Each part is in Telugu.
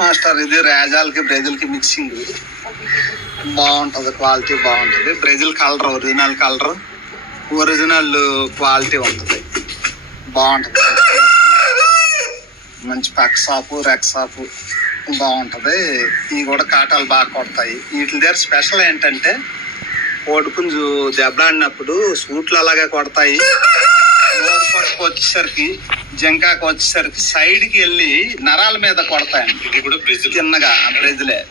మాస్టర్ ఇది రాజాలకి బ్రెజిల్కి మిక్సింగ్ బాగుంటుంది, క్వాలిటీ బాగుంటుంది. బ్రెజిల్ కలర్ ఒరిజినల్ క్వాలిటీ ఉంటుంది, బాగుంటుంది. మంచి పక్ సాపు రెక్ సాపు బాగుంటుంది. ఇవి కూడా కాటాలు బాగా కొడతాయి. వీటి దగ్గర స్పెషల్ ఏంటంటే కోడిపుంజు దెబ్బలాడినప్పుడు సూట్లు అలాగే కొడతాయి. పట్టుకు వచ్చేసరికి జంకాకు వచ్చేసరికి సైడ్కి వెళ్ళి నరాల మీద కొడతాయండి. ఇది కూడా బ్రెజిల్ చిన్నగా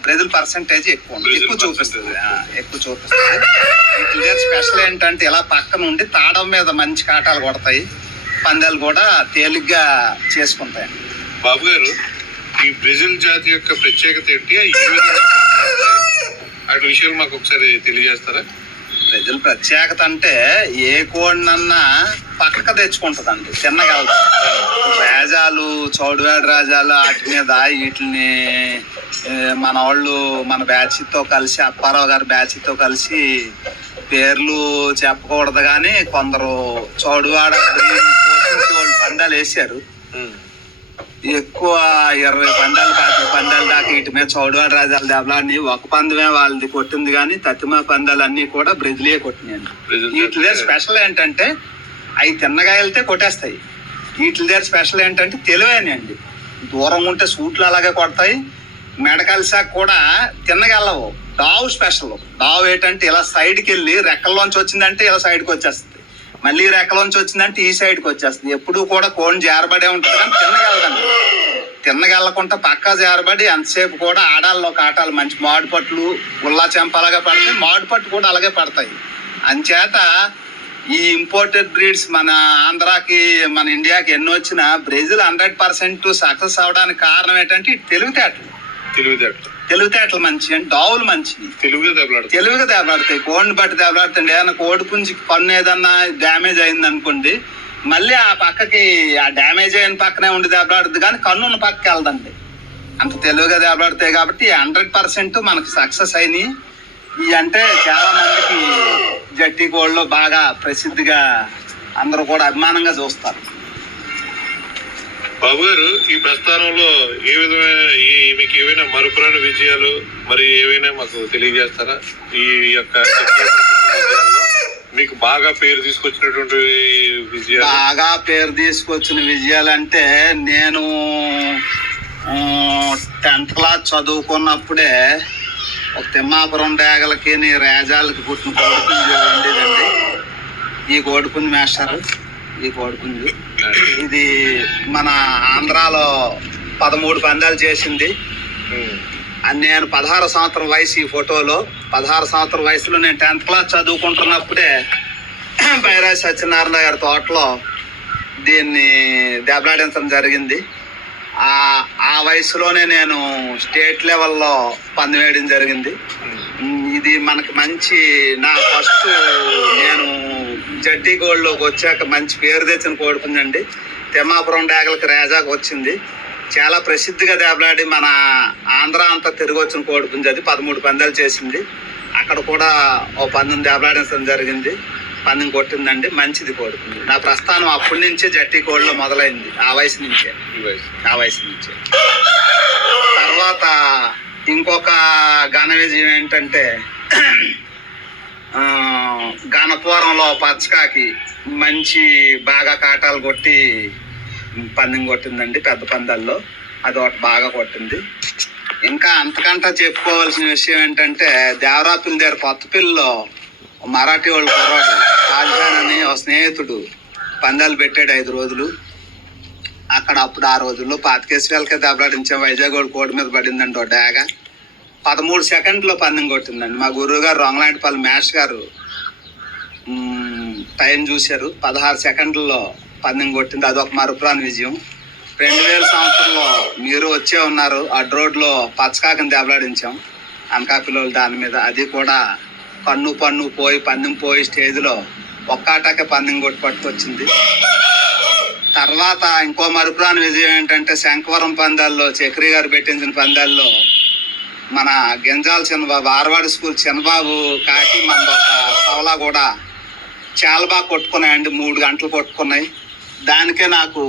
బ్రెజిల్ పర్సంటేజ్ ఎక్కువ చూపిస్తుంది. వీటి దగ్గర స్పెషల్ ఏంటంటే ఇలా పక్కన ఉండి తాడం మీద మంచి కాటాలు కొడతాయి. పందాలు కూడా తేలిగ్గా చేసుకుంటాయండి. బాబు గారు, ఈ బ్రెజిల్ జాతి యొక్క ప్రత్యేకత ఏంటి, అటు విషయాలు మాకు ఒకసారి తెలియజేస్తారా? బ్రెజిల్ ప్రత్యేకత అంటే ఏ కోడినన్నా పక్కకు తెచ్చుకుంటుందండి, తిన్నగలదు. రాజాలు చౌడువాడి రాజాలు వాటి మీద వీటిని మన వాళ్ళు మన బ్యాచ్తో కలిసి అప్పారావు గారి బ్యాచ్తో కలిసి పేర్లు చెప్పకూడదు కానీ కొందరు చౌడువాడ పోషించి వాళ్ళు పందాలు వేసారు. ఎక్కువ 20 పందాలు 25 పందాలు దాకా వీటి మీద చౌడువాడి రాజాలు దెబ్బలాన్ని ఒక పందమే వాళ్ళది కొట్టింది కానీ తత్తిమా పందాలు అన్నీ కూడా బ్రెజిలే కొట్టినాయండి. వీటి దగ్గర స్పెషల్ ఏంటంటే అవి తిన్నగా వెళ్తే కొట్టేస్తాయి. వీటి దగ్గర స్పెషల్ ఏంటంటే తెలివైనండి. దూరం ఉంటే సూట్లు అలాగే కొడతాయి. మెడ కలిసాక కూడా తిన్నగా వెళ్ళవు. డావు స్పెషల్. డావు ఏంటంటే ఇలా సైడ్కి వెళ్ళి రెక్కల్లోంచి వచ్చిందంటే ఇలా సైడ్కి వచ్చేస్తుంది, మళ్ళీ రెక్కలోంచి వచ్చిందంటే ఈ సైడ్కి వచ్చేస్తుంది. ఎప్పుడు కూడా కోన్ జారబడే ఉంటుంది కానీ తిన్నగలదండి. తిన్నగలకుండా పక్కా జారబడి ఎంతసేపు కూడా ఆడాల్లో కాటాలు మంచి మాడిపట్లు ఉల్లా చెంప అలాగే పడతాయి, మాడిపట్టు కూడా అలాగే పడతాయి. అంచేత ఈ ఇంపోర్టెడ్ బ్రీడ్స్ మన ఆంధ్రాకి మన ఇండియాకి ఎన్ని వచ్చినా బ్రెజిల్ 100% సక్సెస్ అవడానికి కారణం ఏంటంటే తెలివితేటలు మంచి అంటే డావులు మంచి తెలుగుగా దెబ్బలాడతాయి. కోడిని బట్టి దెబ్బలాడుతుంది. ఏదైనా కోడి పుంజికి పన్ను ఏదన్నా డ్యామేజ్ అయింది అనుకోండి, మళ్ళీ ఆ పక్కకి ఆ డ్యామేజ్ అయిన పక్కనే ఉండి దెబ్బలాడుతుంది కానీ కన్నున్న పక్కకి వెళ్దండి. అంత తెలుగుగా దెబ్బలాడతాయి కాబట్టి 100% మనకి సక్సెస్ అయినాయి. ఇవి అంటే చాలా మందికి జట్టి కోళ్ళు బాగా ప్రసిద్ధిగా అందరూ కూడా అభిమానంగా చూస్తారు. బాబు గారు, ఈ ప్రస్థానంలో ఏ విధమైన మీకు ఏవైనా మరుపురాని విజయాలు మరి ఏవైనా మాకు తెలియజేస్తారా? ఈ యొక్క మీకు బాగా పేరు తీసుకొచ్చినటువంటి విజయాలు? బాగా పేరు తీసుకొచ్చిన విజయాలు అంటే నేను 10th క్లాస్ చదువుకున్నప్పుడే ఒక తిమ్మాపురం డేగలకి రాజాలకి పుట్టిన కోడిపుంజు ఉండేదండి. ఈ కోడిపుంజు మేస్టారు, ఈ కోడిపుంజు ఇది మన ఆంధ్రాలో 13 పందాలు చేసింది. నేను 16 సంవత్సరం వయసు. ఈ ఫోటోలో 16 సంవత్సరం వయసులో నేను 10th క్లాస్ చదువుకుంటున్నప్పుడే బైరాజ్ సత్యనారాయణ గారి తోటలో దీన్ని దెబ్బలాడించడం జరిగింది. ఆ వయసులోనే నేను స్టేట్ లెవెల్లో పందెం వేయడం జరిగింది. ఇది మనకి మంచి నా ఫస్ట్ నేను జడ్డీ గోల్డ్లోకి వచ్చాక మంచి పేరు తెచ్చిన కోడిపుంజండి. తిమ్మాపురం డేగలకి రాజాకు వచ్చింది. చాలా ప్రసిద్ధిగా దెబ్బలాడి మన ఆంధ్ర అంతా తిరిగి వచ్చిన కోడిపుంజి. అది 13 పందాలు చేసింది. అక్కడ కూడా ఓ పందెం దెబ్బలాడించడం జరిగింది. పందెం కొట్టిందండి. మంచిది కోడిపుంజి. నా ప్రస్థానం అప్పటి నుంచే జట్టి కోళ్ళలో మొదలైంది. ఆ వయసు నుంచే. తర్వాత ఇంకొక ఘన విజయం ఏంటంటే గణపవరంలో పచ్చకాకి మంచి బాగా కాటాలు కొట్టి పందెం కొట్టిందండి. పెద్ద పందాల్లో అది ఒకటి బాగా కొట్టింది. ఇంకా అంతకంటే చెప్పుకోవాల్సిన విషయం ఏంటంటే దేవరాపిల్లి దగ్గర కొత్తపిల్లిలో మరాఠీ వాళ్ళు కుర్రాడు షాజహాన్ అని ఒక స్నేహితుడు పందాలు పెట్టాడు 5 రోజులు. అక్కడ అప్పుడు ఆ రోజుల్లో 25 వేలకే దెబ్బలాడించాం. వైజాగ్ వాళ్ళు కోడి మీద పడిందండి. ఒక డాగ 13 సెకండ్లో పందెం కొట్టిందండి. మా గురువు గారు రొంగలాంటిపల్లి మేష్ గారు టైం చూశారు. 16 సెకండ్లలో పందెం కొట్టింది. అదొక మరుపురాని విజయం. 2000 సంవత్సరంలో మీరు వచ్చే ఉన్నారు. అడ్ రోడ్లో పచ్చకాకని దెబ్బలాడించాం అనకాపిల్లలు దాని మీద. అది కూడా పన్ను పోయి పందెం పోయి స్టేజ్లో ఒక్కాటాకే పందెం కొట్టి పట్టుకొచ్చింది. తర్వాత ఇంకో మరుపురాని విజయం ఏంటంటే శంకవరం పందాల్లో చక్రి గారు పెట్టించిన పందాల్లో మన గింజాల చిన్నబాబు ఆర్వాడి స్కూల్ చిన్నబాబు కాకి మన ఒక సవలా కూడా చాలా బాగా కొట్టుకున్నాయండి. 3 గంటలు కొట్టుకున్నాయి. దానికే నాకు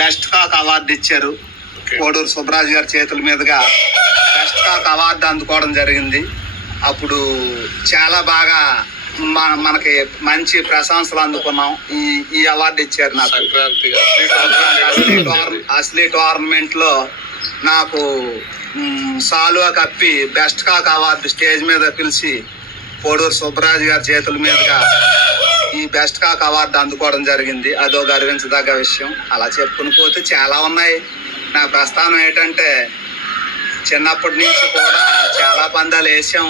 బెస్ట్ కాక్ అవార్డు ఇచ్చారు. కోడూరు సుబ్బరాజు గారి చేతుల మీదుగా బెస్ట్ కాక్ అవార్డు అందుకోవడం జరిగింది. అప్పుడు చాలా బాగా మనకి మంచి ప్రశంసలు అందుకున్నాం. ఈ అవార్డు ఇచ్చారు నాకు. అసలీ టోర్నమెంట్ లో నాకు సాలువా కప్పి బెస్ట్ కాక్ అవార్డు స్టేజ్ మీద పిలిచి కోడూరు సుబ్బరాజు గారి చేతుల మీదుగా ఈ బెస్ట్ కాక్ అవార్డు అందుకోవడం జరిగింది. అదో గర్వించదగ్గ విషయం. అలా చెప్పుకుని పోతే చాలా ఉన్నాయి. నా ప్రస్థానం ఏంటంటే చిన్నప్పటి నుంచి కూడా చాలా పందాలు వేసాం.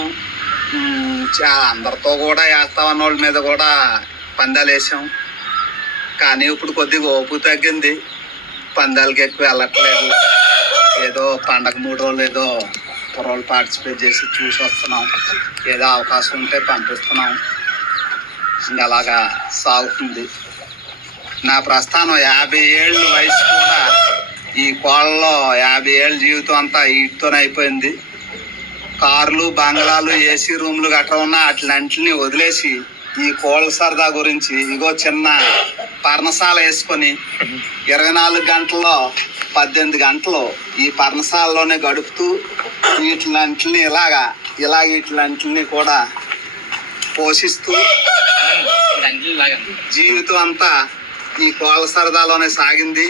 అందరితో కూడా వేస్తామన్న వాళ్ళ మీద కూడా పందాలు వేసాం. కానీ ఇప్పుడు కొద్దిగా ఓపు తగ్గింది. పందాలకి ఎక్కువ వెళ్ళట్లేదు. ఏదో పండగ 3 రోజులు ఏదో కుర్రోళ్ళు పార్టిసిపేట్ చేసి చూసి వస్తున్నాం. ఏదో అవకాశం ఉంటే పంపిస్తున్నాం. ఇంకా అలాగా సాగుతుంది నా ప్రస్థానం. 50 ఏళ్ళు వయసు కూడా ఈ కోళ్ళలో 50 ఏళ్ళ జీవితం అంతా వీటితోనే అయిపోయింది. కార్లు, బంగ్లాలు, ఏసీ రూమ్లు గట్రా ఉన్నా అట్లంటిని వదిలేసి ఈ కోళ్ళ సరదా గురించి ఇగో చిన్న పర్ణశాల వేసుకొని 24 గంటల్లో 18 గంటలు ఈ పర్ణశాలలోనే గడుపుతూ వీటిలంటిని వీటిలంటిని కూడా పోషిస్తూ జీవితం అంతా ఈ కోళ్ళ సరదాలోనే సాగింది.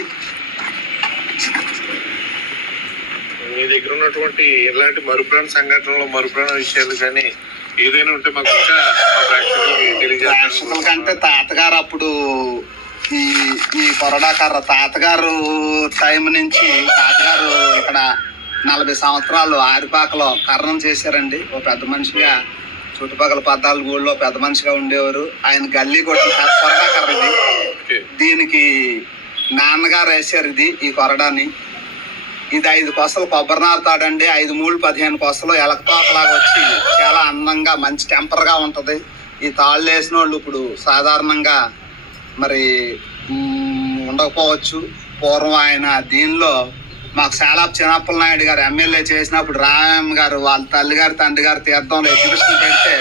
మీ దగ్గర ఉన్నటువంటి ఇలాంటి మరుపురాని సంఘటనలు, మరుపురాని విషయాలు కానీ ఏదైనా ఉంటే మాకు ఇంకా మా ప్రేక్షకులకి తెలియజేస్తారు. ప్రేక్షకుల కంటే తాతగారు అప్పుడు ఈ కొరడా కర్ర తాతగారు టైం నుంచి తాతగారు ఇక్కడ 40 సంవత్సరాలు ఆరిపాకలో కర్రం చేశారండి. ఓ పెద్ద మనిషిగా చుట్టుపక్కల 14 ఊళ్ళో పెద్ద మనిషిగా ఉండేవారు. ఆయన గల్లీ కొట్టిన కొరడా కర్ర ఇది. దీనికి నాన్నగారు వేశారు ఈ కొరడాని. ఇది 5 కొసలు కొబ్బరి నారుతాడండి. 5 మూళ్ళు 15 కొసలు ఎలకతోకలాగా వచ్చి చాలా అందంగా మంచి టెంపర్గా ఉంటుంది. ఈ తాళ్ళు వేసిన వాళ్ళు ఇప్పుడు సాధారణంగా మరి ఉండకపోవచ్చు. పూర్వం ఆయన దీనిలో మాకు శాలాప్ చిన్నప్పల నాయుడు గారు ఎమ్మెల్యే చేసినప్పుడు రామయ్య గారు వాళ్ళ తల్లిగారు తండ్రి గారు తీర్థంలో ఎగ్జిబిషన్ పెడితే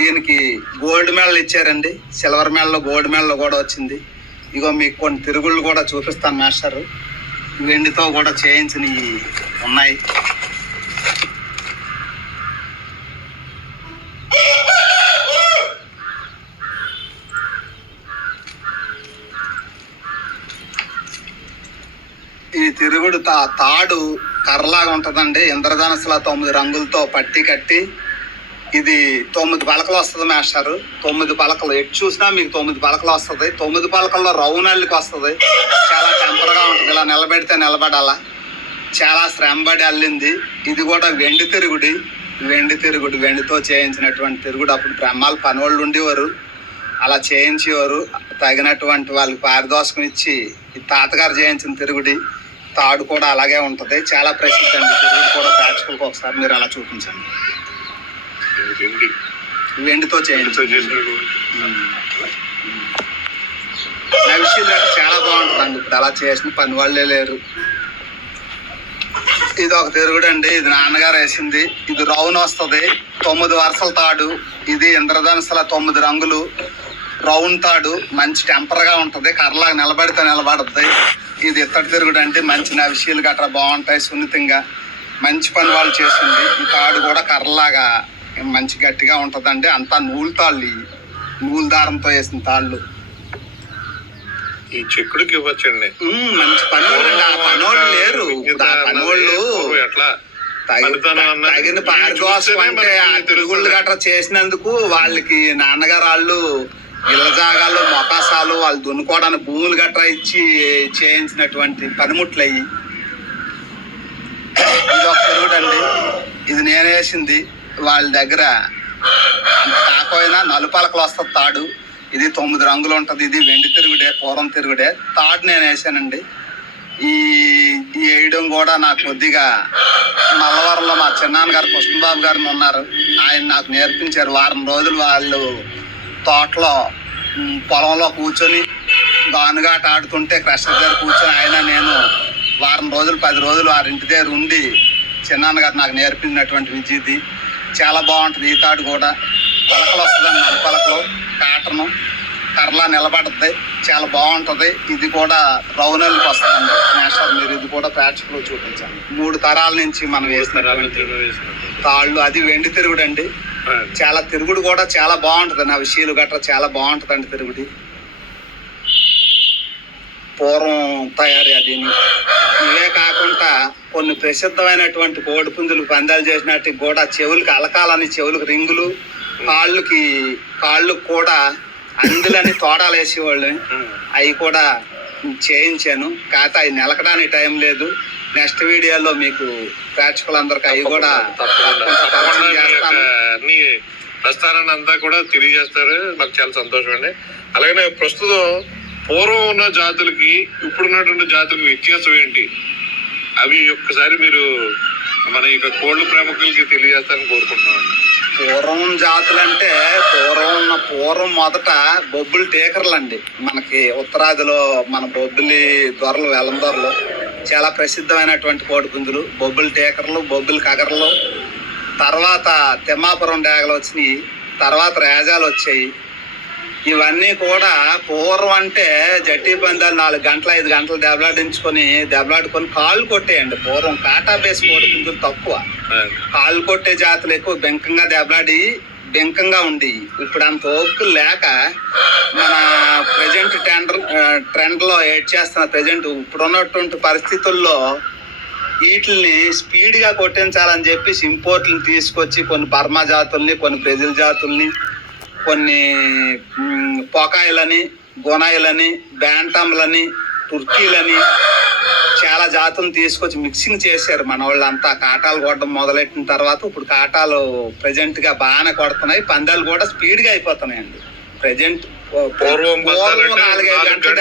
దీనికి గోల్డ్ మెడల్ ఇచ్చారండి. సిల్వర్ మెడల్, గోల్డ్ మెడల్ కూడా వచ్చింది. ఇగో మీకు కొన్ని తిరుగుళ్ళు కూడా చూపిస్తాను మాస్టర్. వెండితో కూడా చేయించినవి ఉన్నాయి. ఈ తిరుగుడు తాడు కర్రలాగా ఉంటుందండి. ఇంద్రధనస్సుల 9 రంగులతో పట్టి కట్టి ఇది 9 పలకలు వస్తుంది మాస్టారు. 9 పలకలు ఎటు చూసినా మీకు 9 పలకలు వస్తుంది. 9 పలకల్లో రౌనల్లికి వస్తుంది. చాలా టెంపర్గా ఉంటుంది. ఇలా నిలబెడితే నిలబడాలా. చాలా శ్రమపడి అల్లింది. ఇది కూడా వెండి తిరుగుడి. వెండితో చేయించినటువంటి తిరుగుడు. అప్పుడు బ్రహ్మాలు పనివాళ్ళు ఉండేవారు, అలా చేయించేవారు. తగినటువంటి వాళ్ళకి పారితోషికం ఇచ్చి ఈ తాతగారు చేయించిన తిరుగుడి. తాడు కూడా అలాగే ఉంటుంది. చాలా ప్రసిద్ధి అండి తిరుగుడు కూడా. ప్రేక్షకులకు ఒకసారి మీరు అలా చూపించండి. వెండితో చేయించారు. నా విషయం చాలా బాగుంటుందండి. ఇప్పుడు అలా చేసిన పని వాళ్ళే లేరు. ఇది ఒక తిరుగుడు అండి. ఇది నాన్నగారు వేసింది. ఇది రౌన్ వస్తుంది. 9 వరుసల తాడు. ఇది ఇంద్రధనుసుల 9 రంగులు రౌండ్ తాడు. మంచి టెంపర్గా ఉంటుంది. కర్రలాగా నిలబడితే నిలబడుతుంది. ఇది ఇత్తడి తిరుగుడు అంటే మంచి నవిషీలు గట్రా బాగుంటాయి. సున్నితంగా మంచి పని వాళ్ళు చేసింది. ఈ తాడు కూడా కర్రలాగా మంచి గట్టిగా ఉంటుందండి. అంతా నూలు తాళ్ళు, నూలు దారంతో వేసిన తాళ్ళు. ఈ చెక్కుడికి ఇవ్వచ్చండి. మంచి పనివాళ్ళు. ఆ పనివాళ్ళు లేరు. ఆ పనివాళ్ళు తగిన పారితోషికం అంటే ఆ తిరుగుళ్ళు గట్రా చేసినందుకు వాళ్ళకి నాన్నగారు వాళ్ళు ఇళ్ళ జాగాలు, మొకాసాలు, వాళ్ళు దున్నుకోవడానికి భూములు గట్రా ఇచ్చి చేయించినటువంటి పనిముట్లు అయ్యి. ఇది ఒక తిరుగుడు అండి. ఇది నేనేసింది. వాళ్ళ దగ్గర అంత కాకపోయినా 4 పలకలు వస్తుంది తాడు. ఇది 9 రంగులు ఉంటుంది. ఇది వెండి తిరుగుడే, పూర్వం తిరుగుడే. తాడు నేను వేసానండి. ఈ వేయడం కూడా నాకు కొద్దిగా మల్లవరంలో మా చిన్నాన్నగారు కృష్ణబాబు గారిని ఉన్నారు. ఆయన నాకు నేర్పించారు. వారం రోజులు వాళ్ళు తోటలో పొలంలో కూర్చొని గానుగాట ఆడుతుంటే కృష్ణ దగ్గర కూర్చొని ఆయన నేను వారం రోజులు 10 రోజులు వారింటి దగ్గర ఉండి చిన్నాన్నగారు నాకు నేర్పించినటువంటి విద్య. చాలా బాగుంటుంది. ఈ తాడు కూడా పలకలు వస్తుందండి. 4 పలకలు కాటను. కర్రలా నిలబడుతుంది, చాలా బాగుంటది. ఇది కూడా రౌనల్కి వస్తుందండి నేషనల్. మీరు ఇది కూడా ప్రేక్షకులు చూపించాలి. 3 తరాల నుంచి మనం వేసినటువంటి తాళ్ళు. అది వెండి తిరుగుడు అండి. చాలా తిరుగుడు కూడా చాలా బాగుంటది. నా విషయాలు గట్రా చాలా బాగుంటదండి తిరుగుడి. పూర్వం తయారీ అది. ఇవే కాకుండా కొన్ని ప్రసిద్ధమైనటువంటి కోడి పుంజులు పందాలు చేసినట్టు కూడా చెవులకి అలకాలని, చెవులకు రింగులు, కాళ్ళకు కూడా అందులని తోడాలు వేసేవాళ్ళు. అవి కూడా చేయించాను. కాకపోతే అవి నిలకడానికి టైం లేదు. నెక్స్ట్ వీడియోలో మీకు ప్రేక్షకులందరికీ అవి కూడా అన్ని ప్రస్థానాన్ని అంతా కూడా తెలియజేస్తారు. నాకు చాలా సంతోషం అండి. అలాగనే ప్రస్తుతం పూర్వం ఉన్న జాతులకి ఇప్పుడున్నటువంటి జాతులకి వ్యత్యాసం ఏంటి, అవి ఒక్కసారి మీరు మన ఇక కోళ్ళ ప్రేమికులకి తెలియజేస్తారని కోరుకుంటున్నామండి. పూర్వం జాతులంటే పూర్వం మొదట బొబ్బులు టేకర్లు అండి. మనకి ఉత్తరాదిలో మన బొబ్బిలి దొరలు, వెల్లం దొరలు చాలా ప్రసిద్ధమైనటువంటి కోడిపుంజులు. బొబ్బిలి టేకర్లు, బొబ్బిలి కగర్లు, తర్వాత తిమ్మాపురం డేగలు వచ్చినాయి, తర్వాత రేజాలు వచ్చాయి. ఇవన్నీ కూడా పూర్వం అంటే జట్టి పందాలు 4 గంటలు 5 గంటలు దెబ్బలాడుకొని కాళ్ళు కొట్టేయండి. పూర్వం కాటా బేస్ కోడిపుంజులు తక్కువ, కాళ్ళు కొట్టే జాతులు ఎక్కువ. బెంకంగా దెబ్బలాడి బెంకంగా ఉండి, ఇప్పుడు అంత ఓపిక లేక మన ప్రజెంట్ ట్రెండ్ లో ఏడ్ చేస్తున్న ప్రజెంట్ ఇప్పుడున్నటువంటి పరిస్థితుల్లో వీటిని స్పీడ్ గా కొట్టించాలని చెప్పేసి ఇంపోర్ట్లను తీసుకొచ్చి కొన్ని బర్మా జాతుల్ని, కొన్ని బ్రెజిల్ జాతుల్ని, కొన్ని పొకాయిలని, గొనాయిలని, బ్యాంటంలని, టుర్కీలని చాలా జాతులను తీసుకొచ్చి మిక్సింగ్ చేశారు మన వాళ్ళంతా. కాటాలు కొట్టడం మొదలెట్టిన తర్వాత ఇప్పుడు కాటాలు ప్రజెంట్ గా బాగానే కొడుతున్నాయి. పందాలు కూడా స్పీడ్ గా అయిపోతున్నాయండి. ప్రజెంట్ పూర్వం 4-5 గంటలు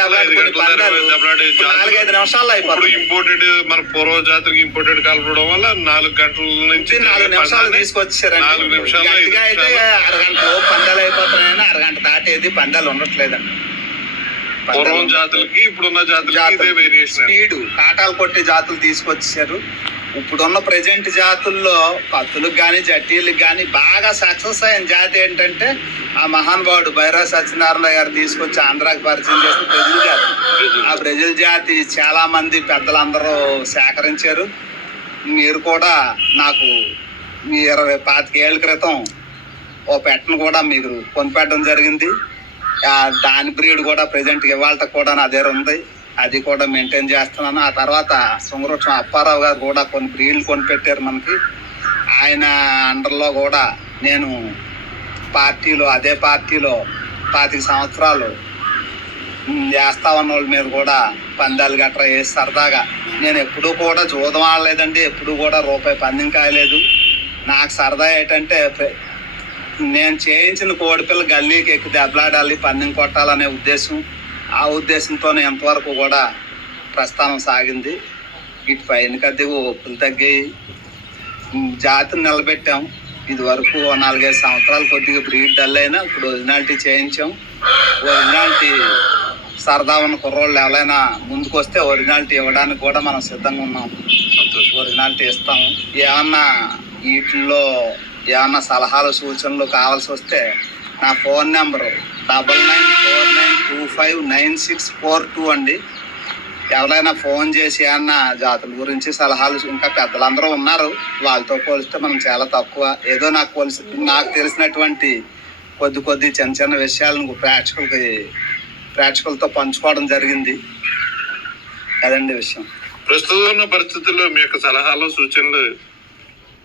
4-5 నిమిషాల్లో అయిపోతుంది. ఇంపోర్టెడ్ మన పూర్వ జాతులకి ఇంపోర్టెడ్ కలపడం వల్ల 4 గంటల నుంచి 4 నిమిషాలు తీసుకొచ్చారండి. 4 నిమిషాలు అయితే అరగంటలో పందాలు అయిపోతున్నాయని అరగంట దాటేది పందాలు ఉండట్లేదండి. పూర్వం జాతులకి ఇప్పుడున్న జాతులకి స్పీడ్ కాటాలు కొట్టే జాతులు తీసుకొచ్చారు. ఇప్పుడున్న ప్రజెంట్ జాతుల్లో కత్తులకు కానీ జట్టీలకు కానీ బాగా సక్సెస్ అయిన జాతి ఏంటంటే ఆ మహానుభావుడు బైరా సత్యనారాయణ గారు తీసుకొచ్చి ఆంధ్రాకి పరిచయం చేసిన బ్రెజిల్ జాతి. ఆ బ్రెజిల్ జాతి చాలా మంది పెద్దలందరూ సేకరించారు. మీరు కూడా నాకు 20-25 ఏళ్ళ క్రితం ఓ పెట్టను కూడా మీరు కొనిపెట్టడం జరిగింది. దాని బ్రీడ్ కూడా ప్రజెంట్ ఇవాళ కూడా నా దగ్గర ఉంది. అది కూడా మెయింటైన్ చేస్తున్నాను. ఆ తర్వాత సుంగవృక్షం అప్పారావు గారు కూడా కొన్ని బ్రీడ్లు కొనిపెట్టారు మనకి. ఆయన అండర్లో కూడా నేను అదే పార్టీలో 25 సంవత్సరాలు చేస్తా ఉన్న వాళ్ళ మీద కూడా పందాలు గట్రా వేసి సరదాగా. నేను ఎప్పుడూ కూడా జూదం ఆడలేదండి, ఎప్పుడూ కూడా రూపాయి పందెం కాయలేదు. నాకు సరదా ఏంటంటే నేను చేయించిన కోడిపిల్ల గల్లీకి ఎక్కి దెబ్బలాడాలి, పందెం కొట్టాలనే ఉద్దేశం. ఆ ఉద్దేశంతోనే ఎంతవరకు కూడా ప్రస్థానం సాగింది. ఇటు పైన కొద్దిగా ఒప్పులు తగ్గాయి, జాతిని నిలబెట్టాం. ఇది వరకు 4-5 సంవత్సరాలు కొద్దిగా బ్రీడ్ డల్ అయినా ఇప్పుడు ఒరిజినాలిటీ చేయించాం. ఒరిజినాలిటీ సరదా ఉన్న కుర్రోళ్ళు ఎవరైనా ముందుకు వస్తే ఒరిజినాలిటీ ఇవ్వడానికి కూడా మనం సిద్ధంగా ఉన్నాం. ఒరిజినాలిటీ ఇస్తాము. ఏమన్నా వీటిల్లో ఏమన్నా సలహాలు సూచనలు కావాల్సి వస్తే నా ఫోన్ నెంబరు 9949259642 అండి. ఎవరైనా ఫోన్ చేసి అన్న జాతుల గురించి సలహాలు, ఇంకా పెద్దలందరూ ఉన్నారు, వాళ్ళతో పోలిస్తే మనం చాలా తక్కువ. ఏదో నాకు తెలిసినటువంటి కొద్ది చిన్న విషయాలను ప్రేక్షకులతో పంచుకోవడం జరిగింది. అదండి విషయం. ప్రస్తుతం ఉన్న పరిస్థితుల్లో మీ యొక్క సలహాలు సూచనలు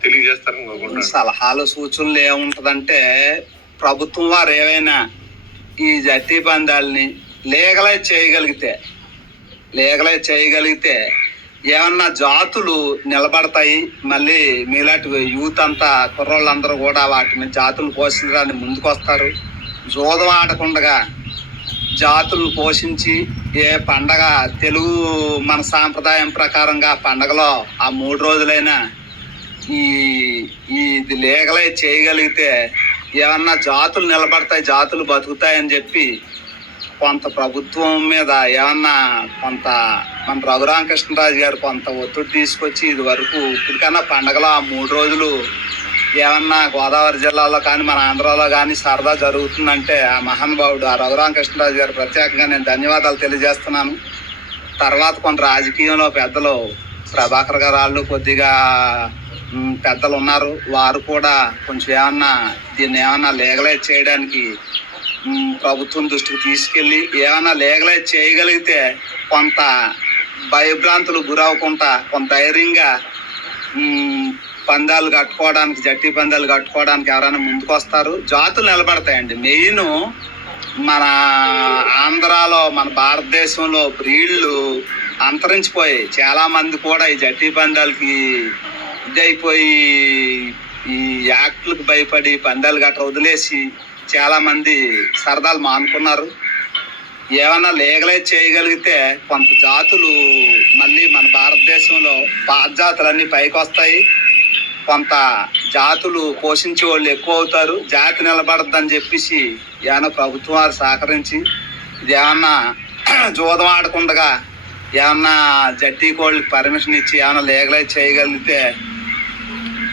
తెలియజేస్తారని. సలహాలు సూచనలు ఏముంటదంటే, ప్రభుత్వం వారు ఏవైనా ఈ జట్టి పందాలని లీగలైజ్ చేయగలిగితే ఏమన్నా జాతులు నిలబడతాయి. మళ్ళీ మీలాంటి యూత్ అంతా కుర్రోళ్ళందరూ కూడా వాటి మీద జాతులు పోషించడానికి ముందుకు వస్తారు. జూదం ఆడకుండా జాతులను పోషించి ఏ పండగ తెలుగు మన సాంప్రదాయం ప్రకారంగా పండగలో ఆ 3 రోజులైనా ఇది లీగలైజ్ చేయగలిగితే ఏమన్నా జాతులు నిలబడతాయి, జాతులు బతుకుతాయని చెప్పి కొంత ప్రభుత్వం మీద ఏమన్నా కొంత మన రఘురామకృష్ణరాజు గారు కొంత ఒత్తిడి తీసుకొచ్చి ఇది వరకు ఇప్పటికన్నా పండగలో ఆ 3 రోజులు ఏమన్నా గోదావరి జిల్లాలో కానీ మన ఆంధ్రాలో కానీ సరదా జరుగుతుందంటే ఆ మహానుభావుడు ఆ రఘురామకృష్ణరాజు గారు ప్రత్యేకంగా నేను ధన్యవాదాలు తెలియజేస్తున్నాను. తర్వాత కొంత రాజకీయంలో పెద్దలు ప్రభాకర్ గారు వాళ్ళు కొద్దిగా పెద్దలు ఉన్నారు. వారు కూడా కొంచెం దీన్ని ఏమన్నా లీగలైజ్ చేయడానికి ప్రభుత్వం దృష్టికి తీసుకెళ్ళి ఏమన్నా లీగలైజ్ చేయగలిగితే కొంత భయభ్రాంతులు గురవకుండా కొంత ధైర్యంగా పందాలు కట్టుకోవడానికి జట్టి పందాలు కట్టుకోవడానికి ఎవరైనా ముందుకు వస్తారు. జాతులు నిలబడతాయండి. మెయిన్ మన ఆంధ్రాలో మన భారతదేశంలో బ్రీడ్లు అంతరించిపోయాయి. చాలా మంది కూడా ఈ జట్టి పందాలకి ఇదైపోయి ఈ యాక్ట్లకు భయపడి పందాలు గట్రా వదిలేసి చాలా మంది సరదాలు మానుకున్నారు. ఏమన్నా లీగలైజ్ చేయగలిగితే కొంత జాతులు మళ్ళీ మన భారతదేశంలో పాత జాతులన్నీ పైకి వస్తాయి. కొంత జాతులు పోషించే వాళ్ళు ఎక్కువ అవుతారు. జాతి నిలబడద్దని చెప్పేసి ఏమన్నా ప్రభుత్వం వారు సహకరించి ఇది ఏమన్నా జూదం ఆడకుండా ఏమన్నా జట్టి కోళ్ళకి పర్మిషన్ ఇచ్చి ఏమన్నా లీగలైజ్ చేయగలిగితే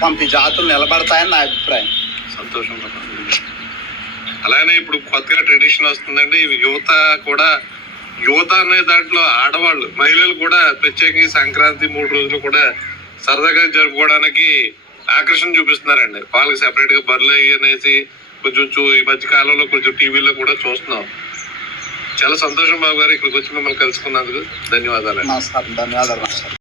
కొంత జాతులు నిలబడతాయని నా అభిప్రాయం. సంతోషం. అలానే ఇప్పుడు కొత్తగా ట్రెడిషన్ వస్తుందండి. యువత అనే దాంట్లో ఆడవాళ్ళు మహిళలు కూడా ప్రత్యేకంగా సంక్రాంతి 3 రోజులు కూడా సరదాగా జరుపుకోవడానికి ఆకర్షణ చూపిస్తున్నారండి. వాళ్ళకి సెపరేట్ గా బర్రెలు అనేసి కొంచెం ఈ మధ్య కాలంలో కొంచెం టీవీలో కూడా చూస్తున్నాం. చాలా సంతోషం బాబు గారు, ఇక్కడికి వచ్చి మిమ్మల్ని కలుసుకున్నందుకు ధన్యవాదాలు. నమస్కారం. ధన్యవాదాలు.